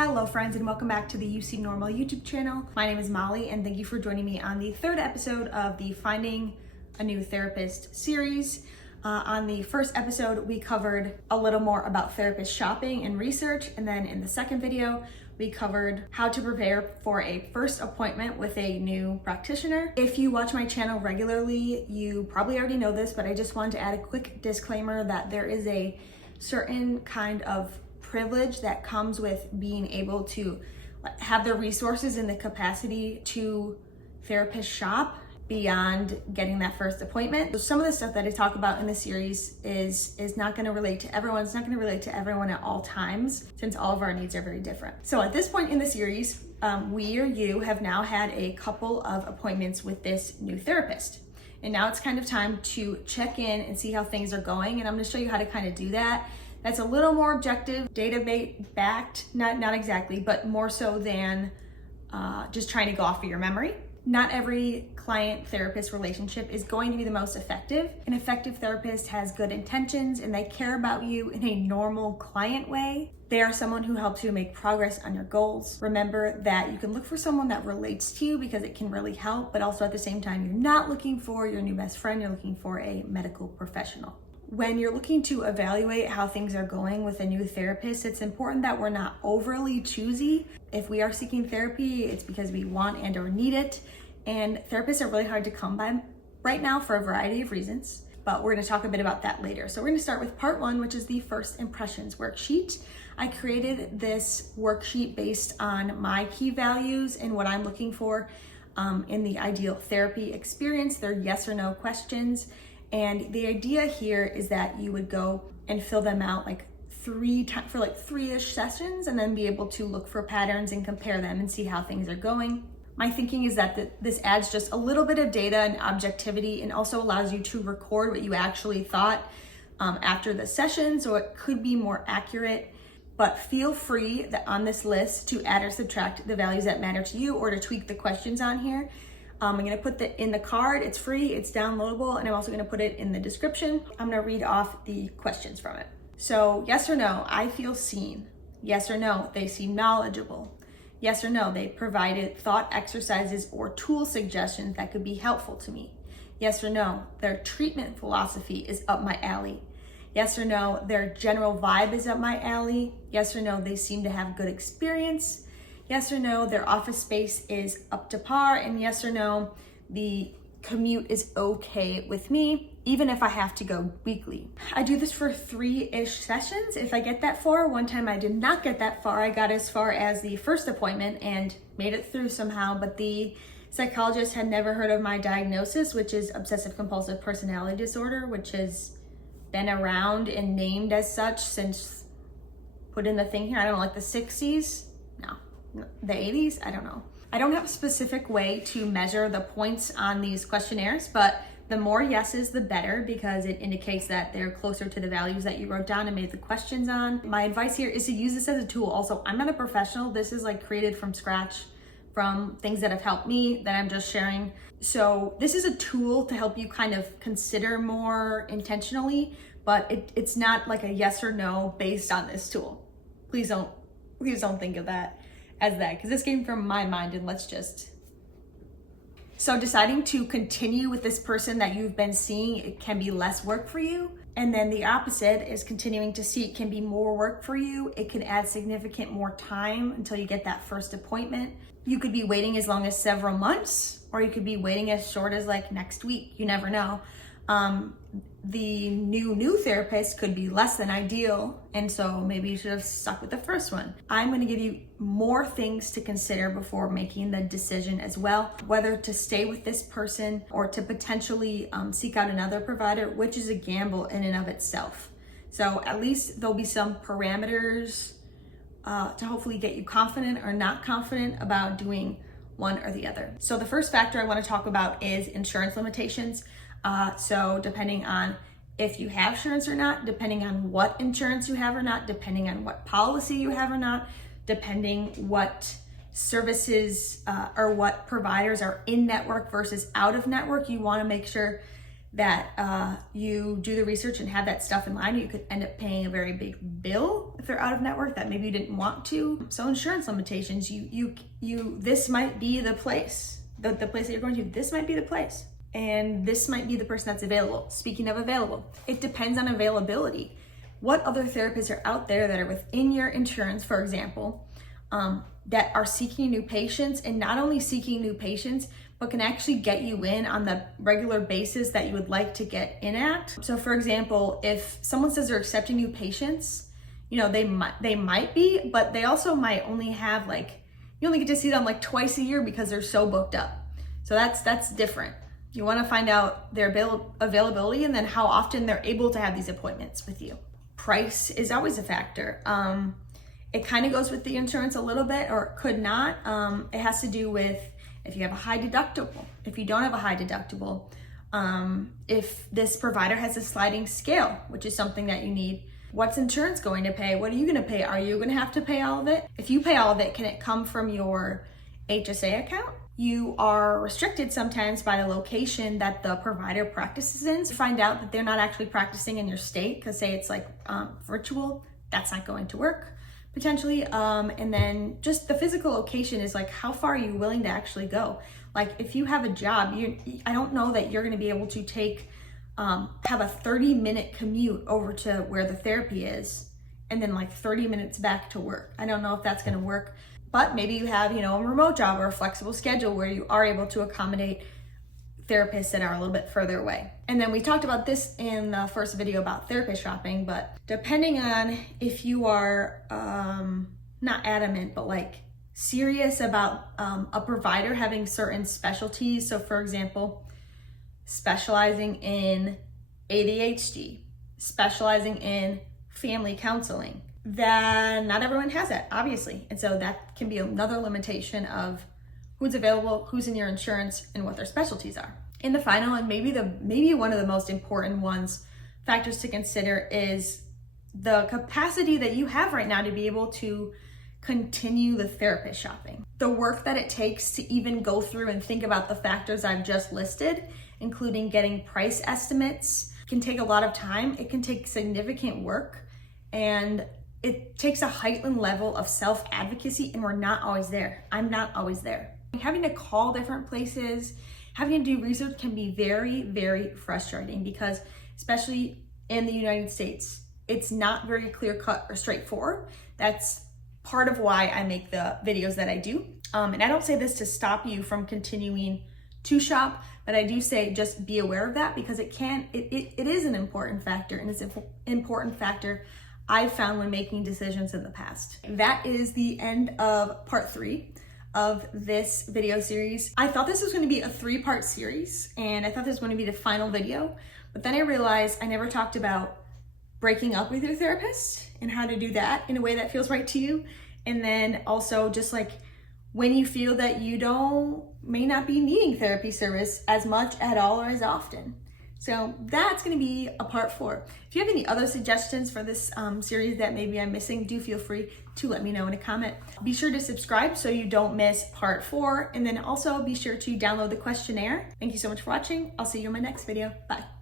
Hello friends, and welcome back to the UC Normal YouTube channel. My name is Molly and thank you for joining me on the third episode of the Finding a New Therapist series. On the first episode, we covered a little more about therapist shopping and research, and then in the second video, we covered how to prepare for a first appointment with a new practitioner. If you watch my channel regularly, you probably already know this, but I just wanted to add a quick disclaimer that there is a certain kind of privilege that comes with being able to have the resources and the capacity to therapist shop beyond getting that first appointment. So some of the stuff that I talk about in the series is not going to relate to everyone. It's not going to relate to everyone at all times, since all of our needs are very different. So at this point in the series, we or you have now had a couple of appointments with this new therapist. And now it's kind of time to check in and see how things are going. And I'm going to show you how to kind of do that. That's a little more objective, data-backed, not exactly, but more so than just trying to go off of your memory. Not every client-therapist relationship is going to be the most effective. An effective therapist has good intentions and they care about you in a normal client way. They are someone who helps you make progress on your goals. Remember that you can look for someone that relates to you because it can really help, but also at the same time, you're not looking for your new best friend, you're looking for a medical professional. When you're looking to evaluate how things are going with a new therapist, it's important that we're not overly choosy. If we are seeking therapy, it's because we want and or need it. And therapists are really hard to come by right now for a variety of reasons, but we're going to talk a bit about that later. So we're going to start with part one, which is the first impressions worksheet. I created this worksheet based on my key values and what I'm looking for in the ideal therapy experience. They're yes or no questions. And the idea here is that you would go and fill them out like three-ish sessions and then be able to look for patterns and compare them and see how things are going. My thinking is that this adds just a little bit of data and objectivity and also allows you to record what you actually thought after the session, so it could be more accurate. But feel free on this list to add or subtract the values that matter to you or to tweak the questions on here. I'm going to put that in the card. It's free, it's downloadable, and I'm also going to put it in the description. I'm going to read off the questions from it. So, yes or no, I feel seen. Yes or no, they seem knowledgeable. Yes or no, they provided thought exercises or tool suggestions that could be helpful to me. Yes or no, their treatment philosophy is up my alley. Yes or no, their general vibe is up my alley. Yes or no, they seem to have good experience. Yes or no, their office space is up to par. And yes or no, the commute is okay with me, even if I have to go weekly. I do this for 3-ish sessions. If I get that far, one time I did not get that far. I got as far as the first appointment and made it through somehow, but the psychologist had never heard of my diagnosis, which is obsessive compulsive personality disorder, which has been around and named as such since, put in the thing here, I don't know, like the 60s? No. The 80s? I don't know. I don't have a specific way to measure the points on these questionnaires, but the more yeses, the better, because it indicates that they're closer to the values that you wrote down and made the questions on. My advice here is to use this as a tool. Also, I'm not a professional. This is like created from scratch from things that have helped me that I'm just sharing. So this is a tool to help you kind of consider more intentionally, but it's not like a yes or no based on this tool. Please don't think of that as that, because this came from my mind, and let's just. So deciding to continue with this person that you've been seeing, it can be less work for you. And then the opposite is continuing to see, it can be more work for you. It can add significant more time until you get that first appointment. You could be waiting as long as several months, or you could be waiting as short as like next week. You never know. The new therapist could be less than ideal, and so maybe you should have stuck with the first one. I'm going to give you more things to consider before making the decision as well, whether to stay with this person or to potentially seek out another provider, which is a gamble in and of itself. So at least there'll be some parameters to hopefully get you confident or not confident about doing one or the other. So the first factor I want to talk about is insurance limitations. So depending on if you have insurance or not, depending on what insurance you have or not, depending on what policy you have or not, depending what services or what providers are in network versus out of network, you want to make sure that you do the research and have that stuff in mind, you could end up paying a very big bill if they're out of network that maybe you didn't want to. So insurance limitations, this might be the place, the place that you're going to, this might be the place. And this might be the person that's available. Speaking of available, it depends on availability. What other therapists are out there that are within your insurance, for example, that are seeking new patients, and not only seeking new patients, but can actually get you in on the regular basis that you would like to get in at. So for example, if someone says they're accepting new patients, they might be, but they also might only have you only get to see them twice a year because they're so booked up. So that's different. You want to find out their availability and then how often they're able to have these appointments with you. Price is always a factor. It kind of goes with the insurance a little bit, or it could not. It has to do with if you have a high deductible, if you don't have a high deductible, if this provider has a sliding scale, which is something that you need. What's insurance going to pay? What are you going to pay? Are you going to have to pay all of it? If you pay all of it, can it come from your HSA account? You are restricted sometimes by the location that the provider practices in. So find out that they're not actually practicing in your state, because say it's virtual, that's not going to work potentially. And then just the physical location is how far are you willing to actually go? If you have a job, I don't know that you're going to be able to have a 30-minute commute over to where the therapy is and then 30 minutes back to work. I don't know if that's going to work. But maybe you have, a remote job or a flexible schedule where you are able to accommodate therapists that are a little bit further away. And then we talked about this in the first video about therapist shopping, but depending on if you are not adamant, but serious about a provider having certain specialties. So for example, specializing in ADHD, specializing in family counseling, then not everyone has that, obviously. And so that can be another limitation of who's available, who's in your insurance, and what their specialties are. And the final, and maybe one of the most important factors to consider is the capacity that you have right now to be able to continue the therapist shopping. The work that it takes to even go through and think about the factors I've just listed, including getting price estimates, can take a lot of time. It can take significant work, and it takes a heightened level of self-advocacy, and we're not always there. I'm not always there. Having to call different places, having to do research can be very, very frustrating, because especially in the United States, it's not very clear-cut or straightforward. That's part of why I make the videos that I do. And I don't say this to stop you from continuing to shop, but I do say just be aware of that, because it is an important factor, and it's an important factor I've found when making decisions in the past. That is the end of part 3 of this video series. I thought this was going to be a 3-part series, and I thought this was going to be the final video, but then I realized I never talked about breaking up with your therapist and how to do that in a way that feels right to you. And then also just when you feel that you may not be needing therapy service as much at all or as often. So that's going to be a part 4. If you have any other suggestions for this series that maybe I'm missing, do feel free to let me know in a comment. Be sure to subscribe so you don't miss part 4. And then also be sure to download the questionnaire. Thank you so much for watching. I'll see you in my next video. Bye.